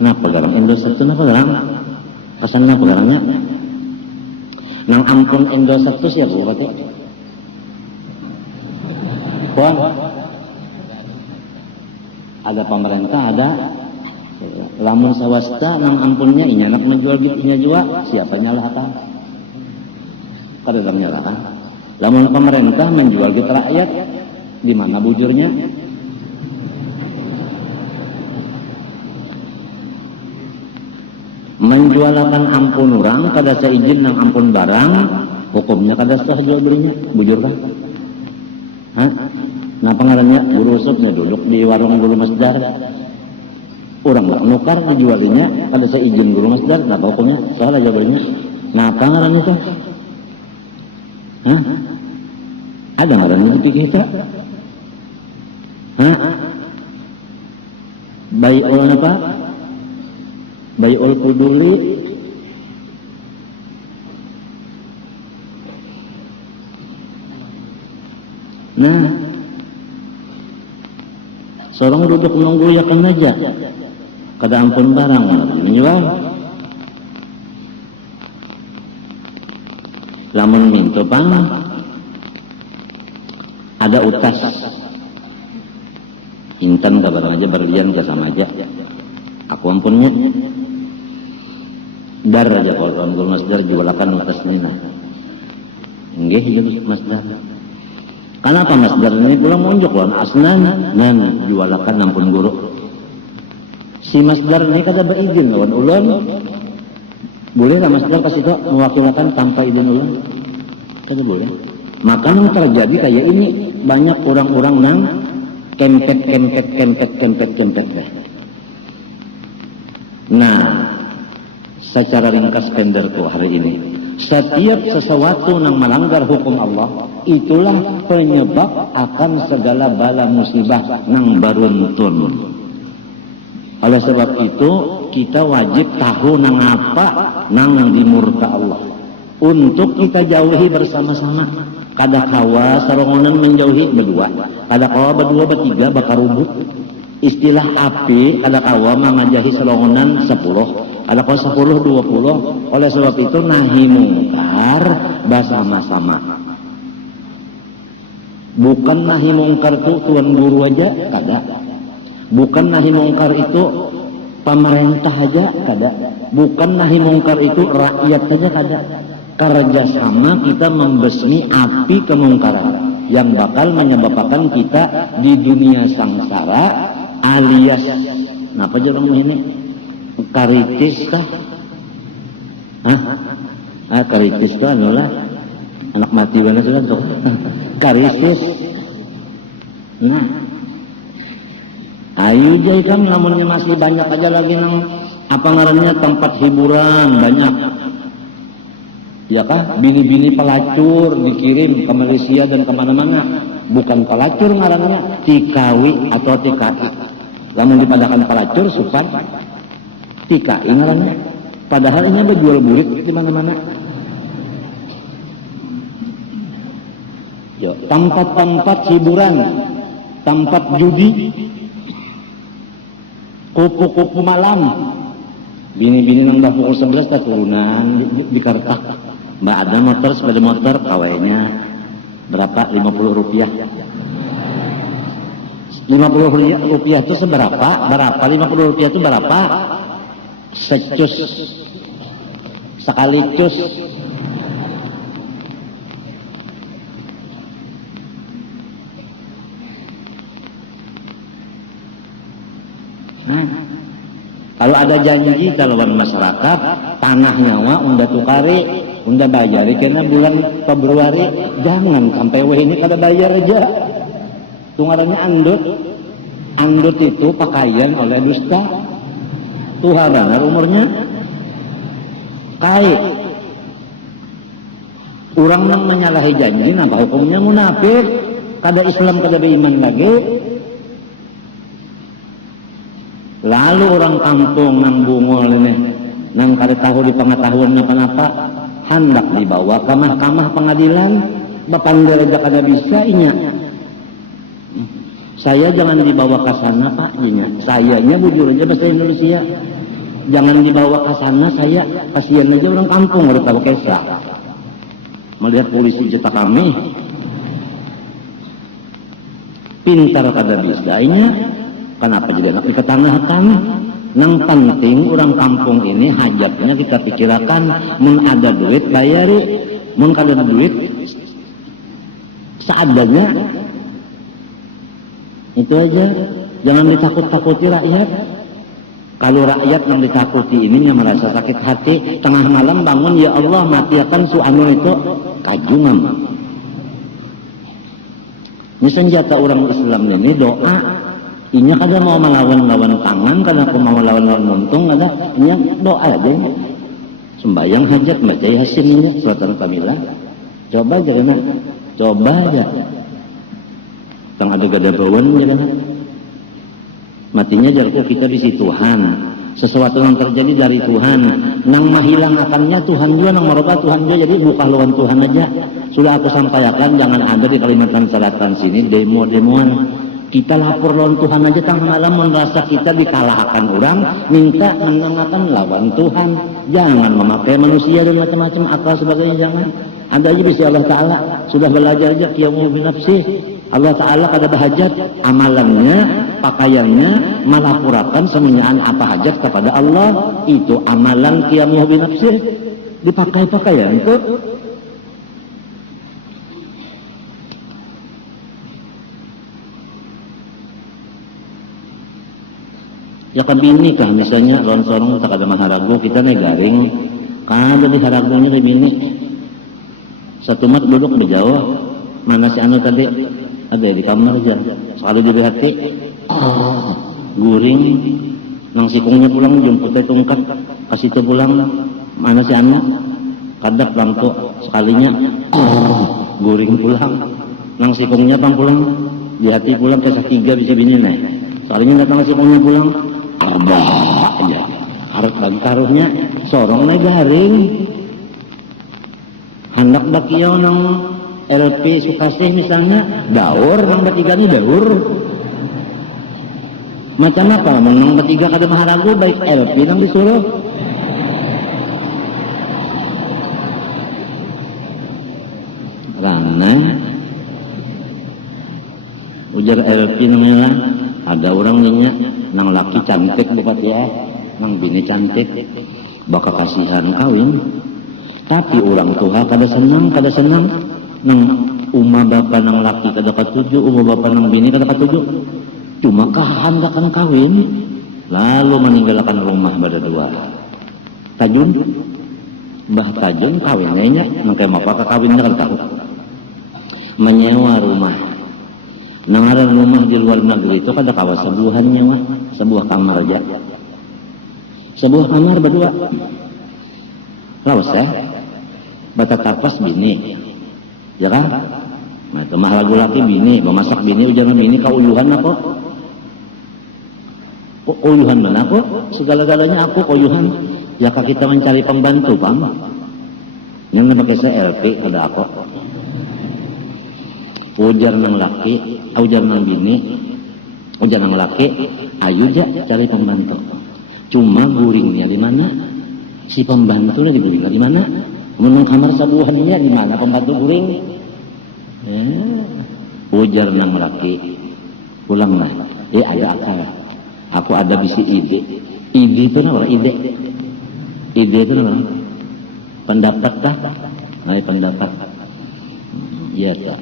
Kenapa gara? Endosat itu kenapa gara? Pasannya apa gara? Nang ampun endosat itu siapa berarti? Puan? Ada pemerintah, ada. Lamun sawasta nang ampunnya inya nak menjual gitunya juga siapa nyalakan? Kada ada menyalahkan. Lamun pemerintah menjual gitu rakyat di mana bujurnya? Menjualkan ampun orang kada seizin nang ampun barang hukumnya kada sah jual belinya bujur kah? Hah? Nah pengarannya guru usupnya duduk di warung guru masdar. Orang nggak nukar dijualinya, kada saya izin guru masdar, nah hukumnya salah jawabannya. Nah apa ngaran itu? Hah? Ada ngaran itu pikir kita? Hah? Bai'ul apa? Bai'ul Fuduli. Nah, seorang duduk nunggu ya kan aja. Kada ampun barang menjual. Lamun minto pang ada utas intan kabar aja berlian ke sama aja. Aku ampunnya dar aja kalau tuan guru masdar jualakan utasnya. Nggih hidup masdar. Kenapa masdar ini pulang munjuk lawan asnan nan jualakan ampun guru. Si masdar ini kada beizin lawan ulun. Boleh lah masdar kasih tau mewakilkan tanpa izin ulun? Kada boleh. Maka yang terjadi kayak ini, banyak orang-orang nang kempet. Nah, secara ringkas penderku hari ini, setiap sesuatu yang melanggar hukum Allah, itulah penyebab akan segala bala musibah nang beruntun. Oleh sebab itu, kita wajib tahu nang apa nang dimurka Allah, untuk kita jauhi bersama-sama. Kada kawa sarongonan menjauhi berdua, kada kawa berdua bertiga bakar rubut. Istilah api kada kawa mengajahi sarongonan 10, kada kawa 10 20. Oleh sebab itu nahi mungkar bersama-sama. Bukan nahi mungkar itu tuan guru aja, kada. Bukan nahi mungkar itu pemerintah aja, kada. Bukan nahi mungkar itu rakyat saja, kada. Kerjasama kita membesmi api kemungkaran yang bakal menyebabkan kita di dunia sangsara, alias apa aja orang ini karitis kah? Karitis kah? Anu lah anak mati mana sudah tuh karitis. Nah, ayo jai kan namunnya masih banyak aja lagi nang apa ngarannya tempat hiburan banyak. Ya kah, bini-bini pelacur dikirim ke Malaysia dan kemana-mana. Bukan pelacur ngarannya, tikawi atau tikai. Lamun dipadakan pelacur, supan tikai ngarannya. Padahal ini ada jual burit di mana-mana. Tempat-tempat hiburan, tempat judi, kupu-kupu malam. Bini-bini nang dah pukul 11 tak turunan di Kartak. Mbak ada motor, sepeda motor, kawainya berapa? 50 rupiah. 50 rupiah itu seberapa? Berapa? 50 rupiah itu berapa? Secus. Sekali cus. Nah, kalau ada janji talawan masyarakat, tanah nyawa unda tukari, unda bayar karena bulan Februari, jangan sampai weh ini kada bayar aja. Tunggarannya andut. Andut itu pakaian oleh dusta. Tuhan benar umurnya. Kai. Orang yang menyalahi janji, apa hukumnya munafik? Kada Islam, kada beriman lagi. Lalu orang kampung nang bungol ini, nang kada tahu di pengetahuannya kenapa, hendak dibawa ke mahkamah pengadilan, bapandir aja kada bisa inya. Saya jangan dibawa ke sana Pak, inya. Sayanya bujur aja bahasa Indonesia. Jangan dibawa ke sana, saya kasihan aja orang kampung udah tahu kesa. Melihat polisi jeta kami, pintar kada bisa inya. Kenapa jadi anak diketanakan? Nang penting orang kampung ini hajatnya kita pikirkan, mun ada duit bayari, mun kada duit seadanya. Itu aja, jangan ditakut-takuti rakyat. Kalau rakyat yang ditakuti ini yang merasa sakit hati, tengah malam bangun, ya Allah matiakan suanu itu, kajungan. Ini senjata orang Islam ini doa. Inya kada mau melawan-lawan tangan, kada aku mau melawan-lawan muntung, kada. Inya doa aja. Sembayang hajat, baca Yasin ini, suratan Kamilah. Coba aja kena, coba aja. Tang ada gada bawan aja kena. Matinya jarku kita di situ Tuhan. Sesuatu yang terjadi dari Tuhan. Nang mahilang akannya Tuhan juga, nang merubah Tuhan juga. Jadi bukan lawan Tuhan aja. Sudah aku sampaikan, jangan ada di Kalimantan Selatan sini demo-demoan. Kita lapor lawan Tuhan aja, tengah malam merasa kita dikalahkan orang, minta menenangkan lawan Tuhan. Jangan memakai manusia dan macam-macam akal sebagainya, jangan. Ada aja bisa Allah Ta'ala, sudah belajar aja qiyamu binafsih. Allah Ta'ala kada bahajat, amalannya, pakaiannya, melapurakan semuanya apa hajat kepada Allah. Itu amalan qiyamu binafsih. Dipakai pakaian itu. Ya kabini kah misalnya ronsorong tak ada maharago kita nih garing kada di haragonya di bini satu mat duduk di Jawa mana si anu tadi ada di kamar aja selalu dilihat guring nang sikungnya pulang jemputnya tungkat kasih itu pulang mana si anu kadap lampu sekalinya guring pulang nang sikungnya pang pulang di hati pulang ke tiga bisa bini nih sekalinya datang sikungnya pulang aja harus bagi taruhnya sorong naik garing hendak bakiau nang LP Sukasih misalnya daur nang bertiga ini daur macam apa menang bertiga kada maharagu baik LP nang disuruh karena ujar LP nang ngelang ada orang ninya nang laki cantik bukat ya nang bini cantik bakal kasihan kawin tapi orang tua kada senang nang umah bapak nang laki kada katuju umah bapak nang bini kada katuju cuma kehendakan kawin lalu meninggalkan rumah berdua Tajun Mbah Tajun kawinnya mangke mapa kawinnya kan tahu menyewa rumah nang ada rumah di luar negeri itu kada kawas sebuahan nyewa sebuah kamar aja sebuah kamar berdua lawas bata tapas bini ya kan nah itu mah lagu laki bini memasak bini ujar bini kauyuhan aku uyuhan mana aku segala-galanya aku uyuhan ya kak kita mencari pembantu pam yang pakai CLP ada aku ujar nang laki ujar nang bini ujar nang laki ayo aja cari pembantu cuma guringnya di mana si pembantu di guring di mana menang kamar sabuhannya di mana pembantu guring ujar nang laki pulang lah ada akal aku ada bisi ide itu apa ide itu apa pendapat dah pendapat iya tak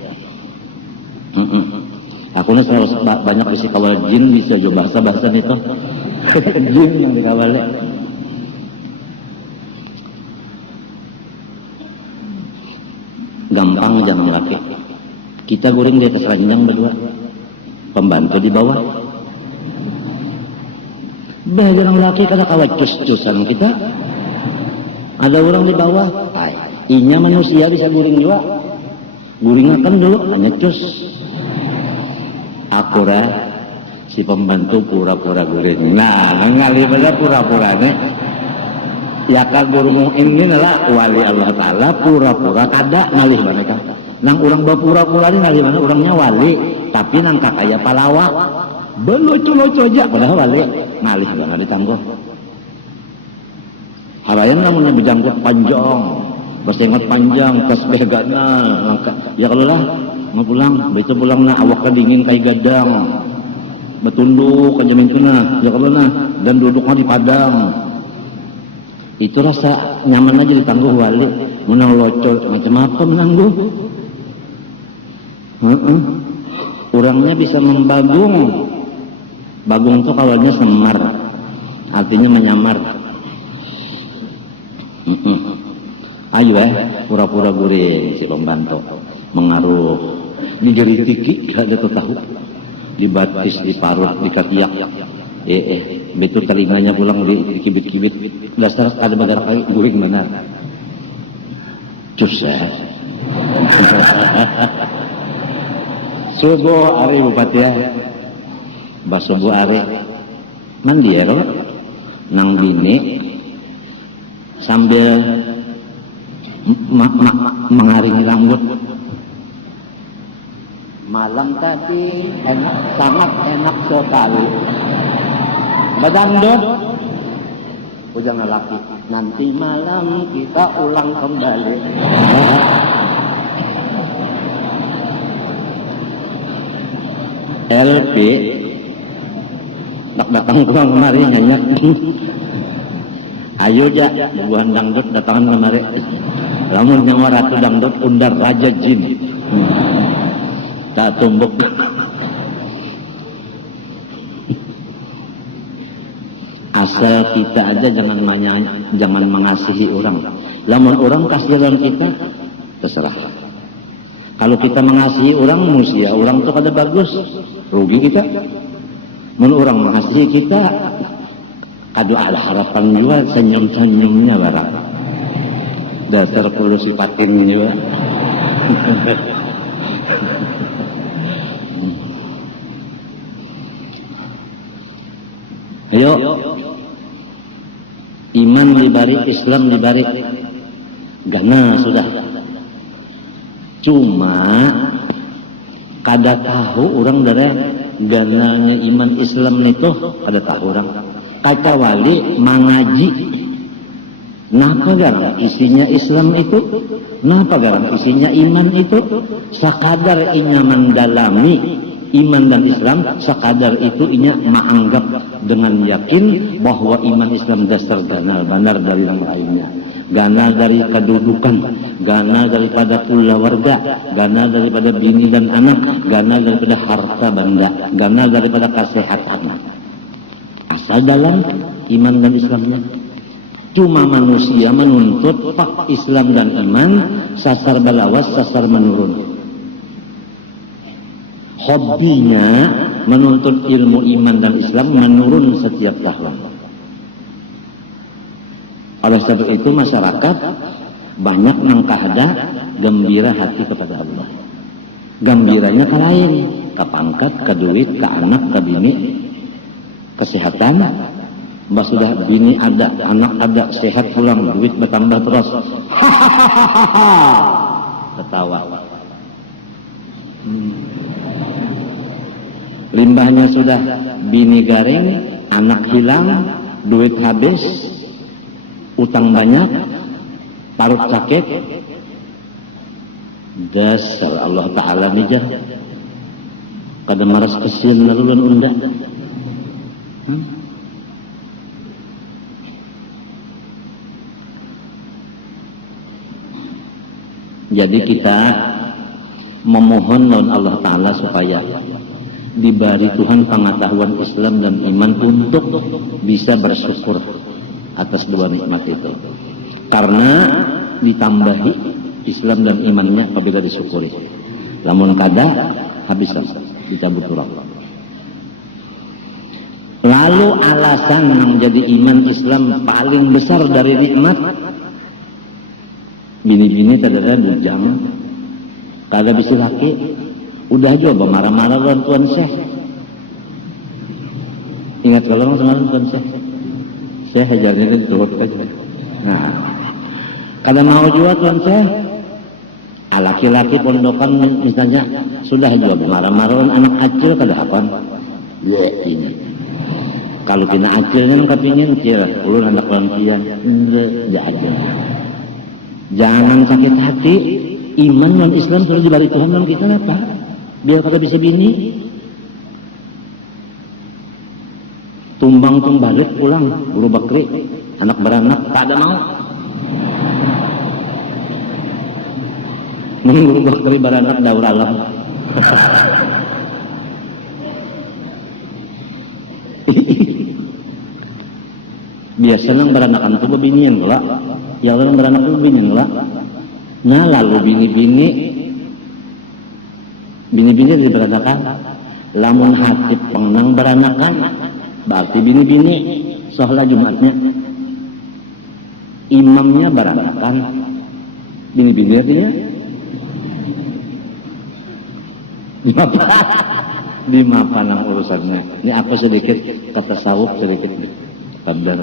aku selalu banyak bisi kawal jin bisa juga bahasa itu jin yang dikawali gampang jangan laki kita guring di atas ranjang berdua pembantu di bawah jangan laki kada kawat cus-cusan kita ada orang di bawah inya manusia bisa guring juga guringakan dulu hanya cus akura si pembantu pura-pura guring nah ngali pada pura-puranya ya kan guru ini adalah wali Allah Ta'ala pura-pura kada ngalih mereka nang orang berpura-pura ini ngalih mana orangnya wali tapi nang kakaya palawak belucu-lucu aja padahal wali ngalih mana ditangguh harayan namanya berjangkut panjang bersengat panjang tasbih ganal ya kalau lah mau pulang begitu pulang na awak dingin kayak gadang betunduk aja mintuna ya kalau nah dan duduknya di padang itu rasa nyaman aja ditangguh wali menang locol macam apa menangguh orangnya bisa membagung bagung tuh kawannya semar artinya menyamar ayo pura-pura guring si pembantu mengaruh dijeri tiki ada tuh tahu dibatis diparut dikatiak betul telinganya pulang dikibit-kibit dasar ada bagar kali guring benar cus subuh hari bupati basubuh hari mandi ya kalau nang bini sambil mengaringi rambut malam tadi enak sangat enak sekali badangdut ujang lelaki nanti malam kita ulang kembali LP datang kemari hanya ayo ja bubuhan dangdut datangan kemari lamun nyawa ratu dangdut undar raja jin tak tumbuk asal kita aja jangan mengasihi orang lamun orang kasihan kita terserah Kalau kita mengasihi orang, musia orang itu kada bagus, rugi kita. Mun orang mengasihi kita, kado ada harapan juga, senyum-senyumnya barang. Dasar kulo sipatin juga. Ayo, iman dibalik, Islam dibalik, gana sudah. Cuma kada tahu orang dari gananya iman Islam itu kada tahu orang. Kata wali mengaji, napa garang isinya Islam itu? Napa garang isinya iman itu? Sakadar inya mendalami iman dan Islam, sakadar itu inya menganggap dengan yakin bahwa iman Islam dasar ganal benar dari yang lainnya. Ganal dari kedudukan, ganal daripada keluarga, ganal daripada bini dan anak, ganal daripada harta benda, ganal daripada kesehatan. Asal dalam iman dan Islamnya. Cuma manusia menuntut pak Islam dan iman, sasar balawas, sasar menurun. Hobinya menuntut ilmu iman dan Islam menurun setiap tahun. Oleh sebab itu masyarakat banyak nangkahda gembira hati kepada Allah. Gembiranya ke lain, ke pangkat, ke duit, ke anak, ke bini, kesehatan. Mbak sudah bini ada, anak ada, sehat pulang, duit bertambah terus. Hahaha, ketawa. Limbahnya sudah bini garing, anak hilang, duit habis, utang banyak, parut sakit. Dasar Allah Ta'ala nija kada maras kesian laluan unda. Jadi kita memohon lawan Allah Ta'ala supaya diberi Tuhan pengetahuan Islam dan iman untuk bisa bersyukur atas dua nikmat itu. Karena ditambahi Islam dan imannya apabila disyukuri. Lamun kada habislah dicabut turun. Lalu alasan yang jadi iman Islam paling besar dari nikmat, bini-bini kada bujang, kada bisa laki, udah coba marah-marah lawan Tuan Syekh. Ingat kalau semalam Tuan Syekh, saya hajarnya itu turut aja. Nah, kada mau juga Tuan Syekh, laki-laki pondokan misalnya sudah juga marah-marah lawan anak kecil kada apa? Ya ini. Kalau kena acilnya kan kepingin cil, ulun anak lansian, enggak aja. Jangan sakit hati, iman dan Islam sudah diberi Tuhan dan kita apa? Biar kada bisa bini. Tumbang balik pulang, guru bakri, anak beranak, tak ada mau. Guru bakri beranak daur alam. Biasa nang beranakan tuh bebinian lah, ya orang beranak tuh bebinian lah. Nah lalu bini-bini diberanakan, lamun hati pengnang beranakan, berarti bini-bini sholat Jumatnya, imamnya beranakan, bini-bini artinya dimaafkan urusannya. Ini apa sedikit kata sawuk sedikit. Benar.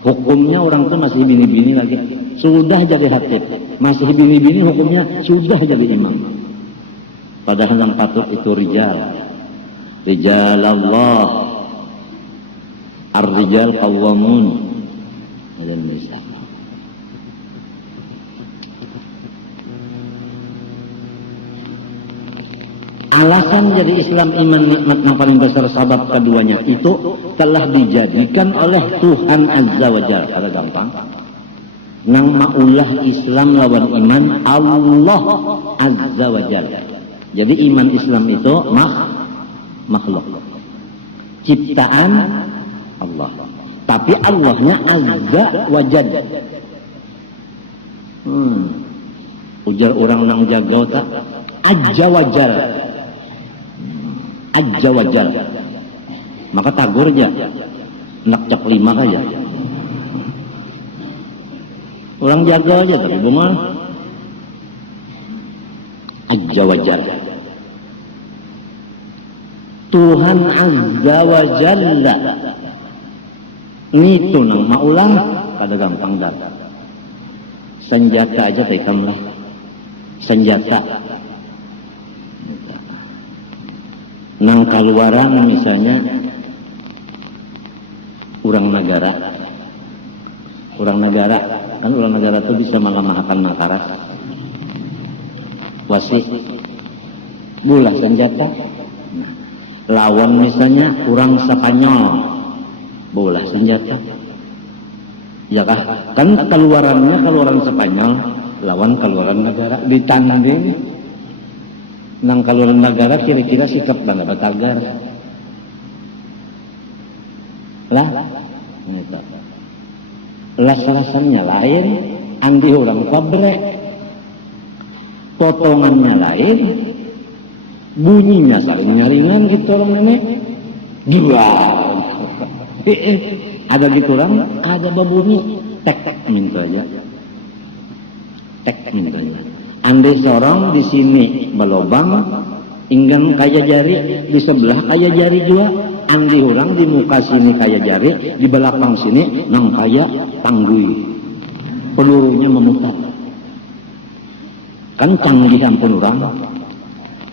Hukumnya orang itu masih bini-bini lagi, sudah jadi khatib, masih bini-bini hukumnya sudah jadi imam. Padahal yang patut itu rijal Allah, ar-rijal qawwamun 'alal nisa. Alasan jadi Islam iman nikmat yang paling besar sabab keduanya itu telah dijadikan oleh Tuhan Azza wa Jalla. Kada gampang. Nang maulah Islam lawan iman Allah Azza wa Jalla. Jadi iman Islam itu makhluk. Ciptaan Allah. Tapi Allahnya Azza wa Jalla. ujar orang nang jago tak aja wajar, aja wajar, maka tagur aja nak cak 5 aja orang jago aja tapi bunga aja wajar. Tuhan azza wa jalla itu nang maulah kada gampang dah. Senjata aja tekam lah. Senjata nang kaluaran misalnya orang negara kan orang negara itu bisa mengamahkan nakaras wasih bulah senjata. Lawan misalnya orang Spanyol bola senjata ya kah kan keluarannya keluaran Spanyol lawan keluaran negara ditanding nang keluaran negara kira-kira sikap dan batagar lah gitu. Las-lasannya lain andi orang pabrek potongannya lain bunyinya saling nyaringan gitu orang ini gila ada gitu orang ada babunyi tek minta aja tek minta aja andai seorang di sini belobang ingin kaya jari di sebelah kaya jari juga andi orang di muka sini kaya jari di belakang sini nang kaya tanggui pelurunya memutar kan canggih ampun orang.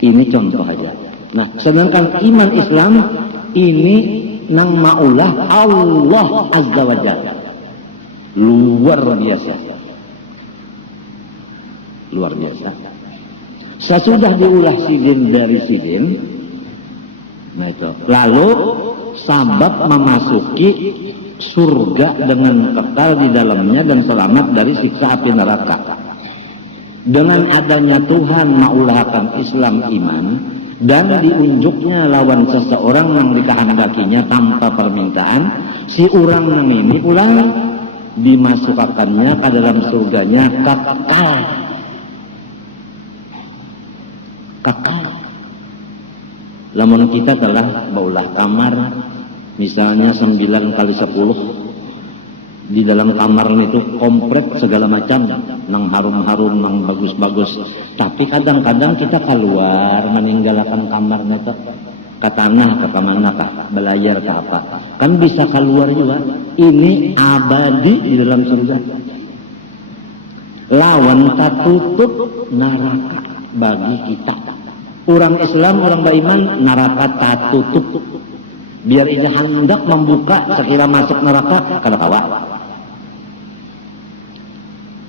Ini contoh aja. Nah, sedangkan iman Islam ini nang maulah Allah azza wa jalla. Luar biasa. Luar biasa. Sesudah diulah sidin dari sidin, nah itu. Lalu sabab memasuki surga dengan kekal di dalamnya dan selamat dari siksa api neraka. Dengan adanya Tuhan maulahkan Islam iman dan diunjuknya lawan seseorang yang dikehendakinya tanpa permintaan, si orang nang ini ulang dimasukkannya ke dalam surganya kekal. Kekal. Lamun kita telah baulah kamar misalnya 9 kali 10 di dalam kamar itu komplek segala macam nang harum-harum nang bagus-bagus tapi kadang-kadang kita keluar meninggalkan kamarnya ke tanah ke mana ke belayar ke apa kan bisa keluar juga ini abadi di dalam surga lawan tertutup neraka bagi kita orang Islam orang beriman neraka tertutup biar ini hendak membuka sekira masuk neraka kada kawa.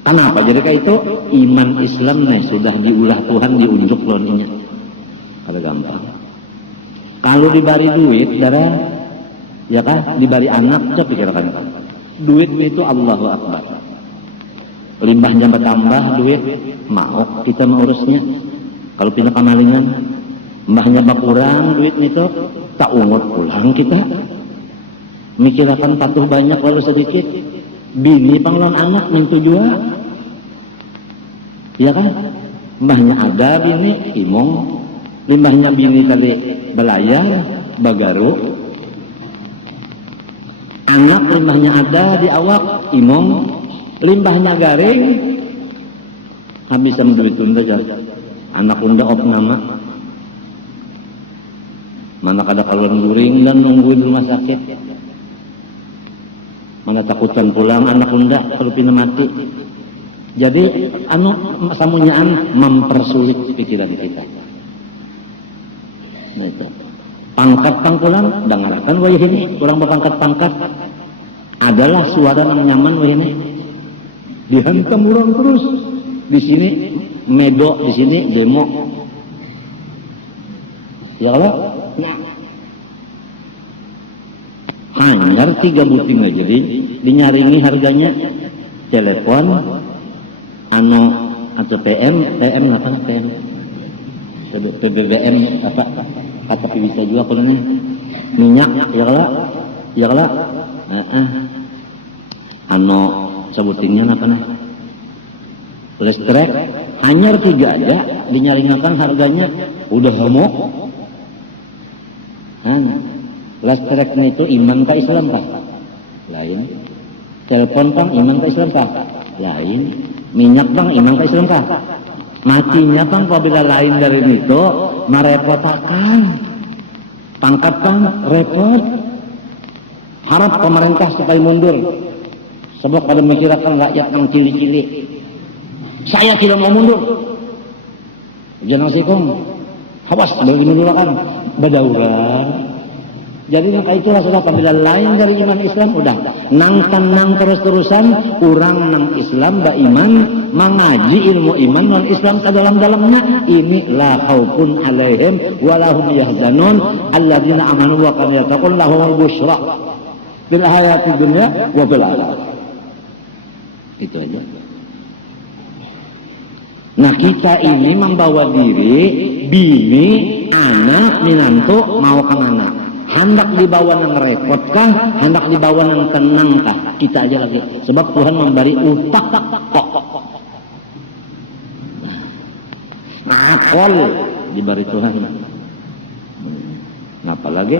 Kenapa? Jadi kayak itu iman Islam nih sudah diulah Tuhan diunjuk loninya. Kada gampang. Kalau dibari duit, darah, ya kan? Dibari anak, coba pikirkan. Duit itu Allahu Akbar. Limbahnya bertambah duit, mau kita mengurusnya. Kalau pindah kamalingan, mbahnya berkurang duit itu, tak ungut pulang kita. Mikirkan patuh banyak walau sedikit. Bini panglawan anak mintu juga, ya kan? Mbahnya ada bini imong, limbahnya bini kali belayar bagaru, anak limbahnya ada di awak imong, limbahnya garing, habis sama duit tunda aja, anak unda op nama, mana kada kaluan guring dan nungguin rumah sakit. Mana takutan pulang anak unda kalau pina mati. Jadi anu samunyaan mempersulit pikiran kita. Gitu. Pangkat pangkulan dengarkan wah ini kurang berpangkat pangkat adalah suara yang nyaman wah ini. Dihantam orang terus di sini medo di sini demo. Ya Allah. Nah. Hanya 3 buting aja jadi dinyaringi harganya telepon anu atau TM apa TM PBBM apa kata bisa juga pulangnya minyak ya kalau anu sebutinnya apa nih listrik anyar 3 aja dinyaringakan harganya udah homo. Listrik itu iman ke Islam kah? Lain. Telepon pang iman ke Islam kah? Lain. Minyak pang iman ke Islam kah? Matinya pang apabila lain dari itu merepotakan. Pangkat pang repot. Harap pemerintah supaya mundur. Sebab pada mikirkan rakyat yang cili-cili. Saya tidak mau mundur. Jangan sikung. Awas bagi mundurakan. Badauran. Jadi maka itulah sudah apabila lain dari iman Islam udah nang terus-terusan kurang nang Islam ba iman mengaji ilmu iman non Islam ke dalam-dalamnya ini la khaufun alaihim wa lahum yahzanun alladzina amanu wa kanu yattaqun lahumul busyra fil hayati dunya wa fil akhirah. Itu aja. Nah kita ini membawa diri bini, anak, minantu mau kan anak. Hendak dibawa yang repot kah? Hendak dibawa yang tenang kah? Kita aja lagi. Sebab Tuhan memberi upah kok. Akal diberi Tuhan. Ngapa lagi?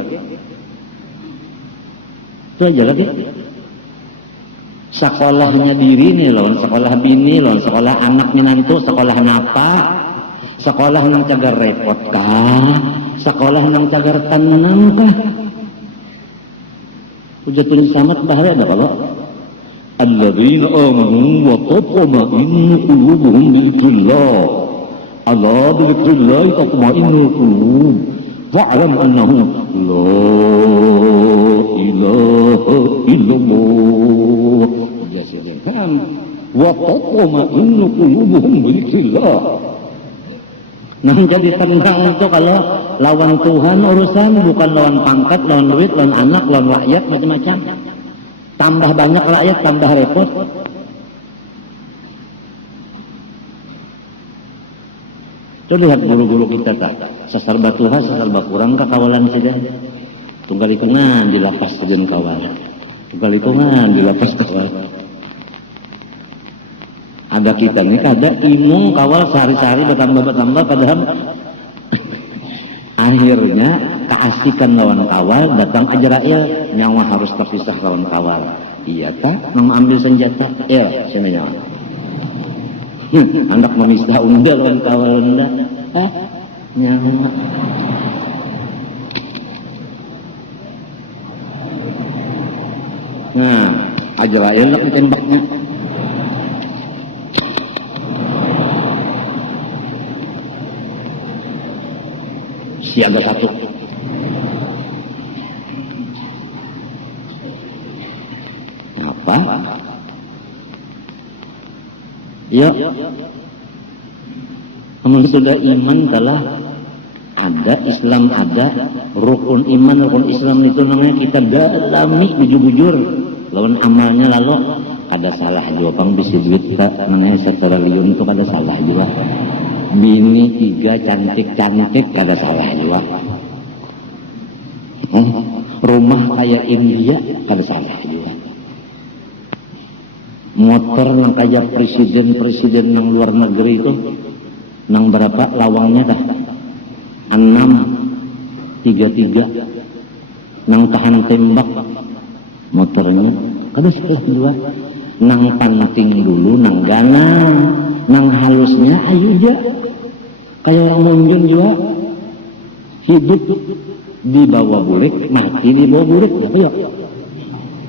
Itu aja lagi. Sekolahnya diri nih lawan sekolah bini, lawan sekolah anak minantu, sekolah napa? Sekolah yang cagar repot kah? Sekolah yang cagar tenang kah? Hujatul samat bahaya ada kalau alladzina amanu wa tatma'innu qulubuhum bidzikrillah. Ala bidzikrillah tatma'innul qulub. Fa'lam annahu la ilaha illallah. Jelaskan wa tatma'innu qulubuhum bidzikrillah. Nah jadi tenang itu kalau lawan Tuhan urusan bukan lawan pangkat, lawan duit, lawan anak, lawan rakyat macam-macam. Tambah banyak rakyat, tambah repot. Itu lihat guru-guru kita tak, sasarba Tuhan, sasarba kurang kekawalan saja. Tunggal ikungan di lapas dengan kawal. Tunggal ikungan di lapas kawal. Ada kita ini ada imung kawal sehari-hari bertambah padahal akhirnya keasikan lawan kawal datang Ajrail nyawa harus terpisah lawan kawal. Iya tak? Nang ambil senjata sini nyawa. Anak memisah unda lawan kawal unda. Nyawa. Nah, Ajrail nak ditembaknya. Siaga 1. Apa? Ya. Namun sudah iman telah ada, Islam ada, rukun iman, rukun Islam itu namanya kita dalami bujur-bujur. Lawan amalnya lalu ada salah juga pang bisa duit tak namanya secara liun itu ada salah juga. Bini 3 cantik-cantik kada salah juga. Rumah kayak India kada salah juga. Motor yang kayak presiden yang luar negeri itu nang berapa lawangnya dah 6 33 nang tahan tembak motornya kada salah juga. Nang panting dulu nang ganang nang halusnya ayo aja kayak orang munjun juga hidup di bawah burik mati di bawah burik ya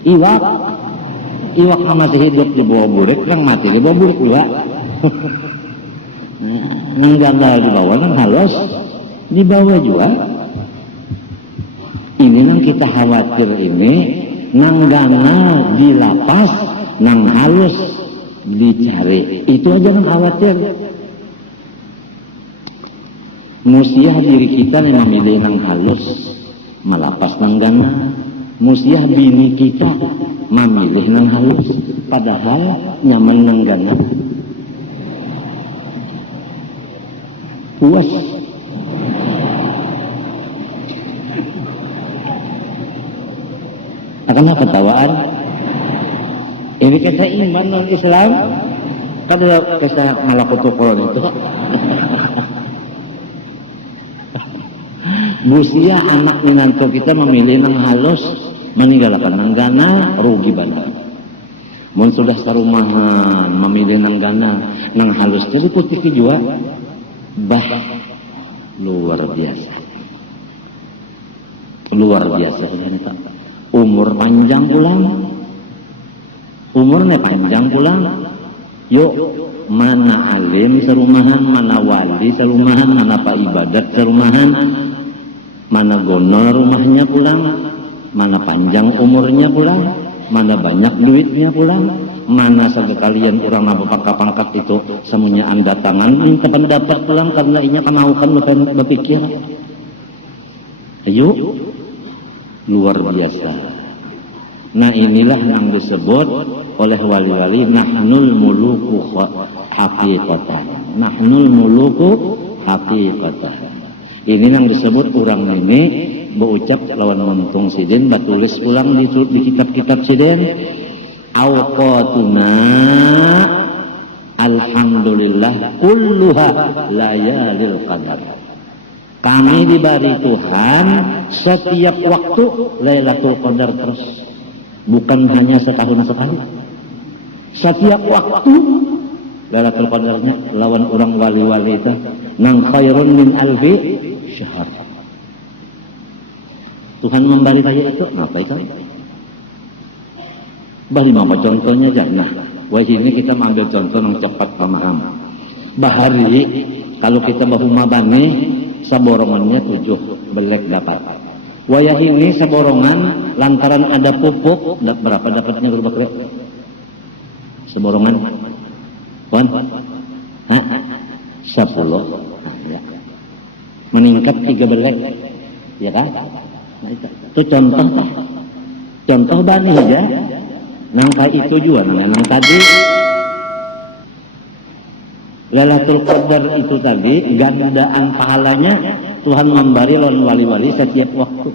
iwak masih hidup di bawah burik yang mati di bawah burik juga. Nang ganda di bawah nang halus di bawah juga. Ini yang kita khawatir ini nang gana di lapas nang halus dicari itu aja yang khawatir. Musiah diri kita yang memilih nang halus melapas nang gana. Musiah bini kita memilih nang halus padahal nyaman nang gana. Puas. Akan ketahuan ini kata iman non Islam Kada kisah malakutukon itu. Busia anak minantu kita memilih nang halus, meninggalkan nang gana, rugi banget. Mun sudah sarumahan memilih nang gana, nang halus jadi putih jua, bah luar biasa. Luar biasa ini. Umur panjang pulang, umurnya panjang pulang. Yuk, mana alim serumahan, mana wali serumahan, mana pak ibadat serumahan, mana gonol rumahnya pulang, mana panjang umurnya pulang, mana banyak duitnya pulang, mana sekalian orang napa pangkat itu semuanya anda tangan minta pendapat pulang karena inya kenaukan bukan berpikir. Ayo, luar biasa. Nah inilah yang disebut oleh wali-wali nahnul muluku haqiqatan. Nahnul muluku haqiqatan. Ini yang disebut orang ini berucap lawan muntung sidin batulis ulang di kitab-kitab sidin. Awqatuna alhamdulillah kulluha layalil qadar. Kami diberi Tuhan setiap waktu Lailatul Qadar terus. Bukan hanya setahun sekali. Setiap waktu Lailatul Qadarnya lawan orang wali-wali itu nang khairun min alfi syahr. Tuhan memberi kayak itu, apa itu? Bagi mama contohnya aja. Nah, wah ini kita ambil contoh yang cepat paham. Bahari kalau kita bahuma bani saborongannya 7 belek dapat. Wayah ini seborongan lantaran ada pupuk berapa dapatnya berapa? Seborongan kon? Hah? 10. Ya. Meningkat 3 belek. Ya kan? Nah, itu contoh. Contoh bani aja. Nang itu juga nang tadi Lailatul Qadar itu tadi gandaan pahalanya Tuhan memberi lawan wali-wali setiap waktu.